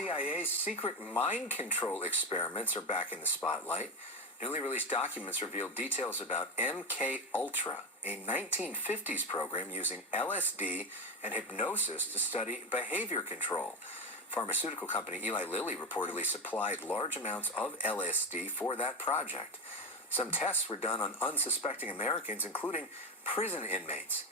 CIA's secret mind control experiments are back in the spotlight. Newly released documents reveal details about MK Ultra, a 1950s program using LSD and hypnosis to study behavior control. Pharmaceutical company Eli Lilly reportedly supplied large amounts of LSD for that project. Some tests were done on unsuspecting Americans, including prison inmates.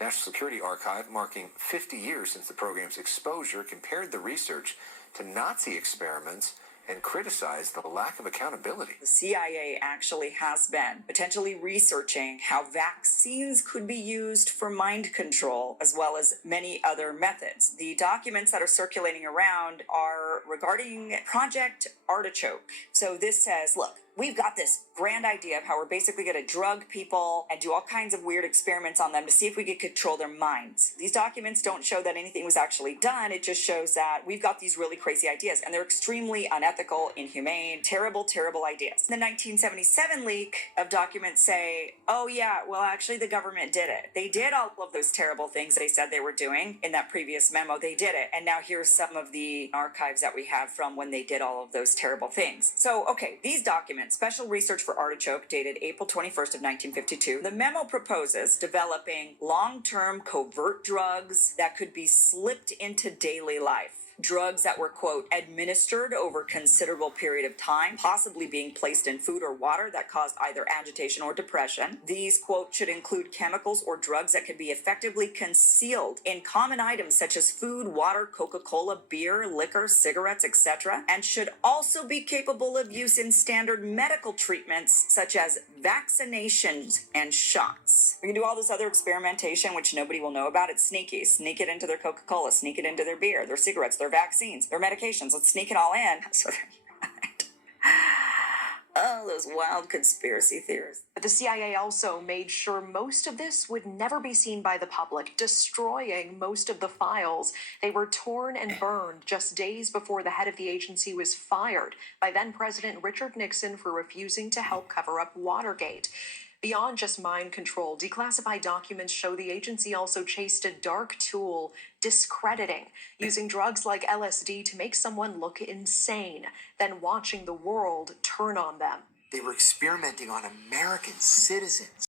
National Security Archive, marking 50 years since the program's exposure, compared the research to Nazi experiments and criticized the lack of accountability. The CIA actually has been potentially researching how vaccines could be used for mind control, as well as many other methods. The documents that are circulating around are regarding Project Artichoke. So this says, look, we've got this grand idea of how we're basically going to drug people and do all kinds of weird experiments on them to see if we can control their minds. These documents don't show that anything was actually done. It just shows that we've got these really crazy ideas, and they're extremely unethical, inhumane, terrible, terrible ideas. The 1977 leak of documents say, oh yeah, well actually the government did it. They did all of those terrible things they said they were doing in that previous memo. They did it. And now here's some of the archives that we have from when they did all of those terrible things. So, okay, these documents, Special Research for Artichoke, dated April 21st of 1952. The memo proposes developing long-term covert drugs that could be slipped into daily life. Drugs that were, quote, administered over a considerable period of time, possibly being placed in food or water that caused either agitation or depression. These, quote, should include chemicals or drugs that could be effectively concealed in common items such as food, water, Coca-Cola, beer, liquor, cigarettes, etc., and should also be capable of use in standard medical treatments such as vaccinations and shots. We can do all this other experimentation, which nobody will know about. It's sneaky. Sneak it into their Coca-Cola, sneak it into their beer, their cigarettes, their vaccines, their medications. Let's sneak it all in. So oh, those wild conspiracy theories. But the CIA also made sure most of this would never be seen by the public, destroying most of the files. They were torn and burned just days before the head of the agency was fired by then-President Richard Nixon for refusing to help cover up Watergate. Beyond just mind control, declassified documents show the agency also chased a dark tool, discrediting, using drugs like LSD to make someone look insane, then watching the world turn on them. They were experimenting on American citizens.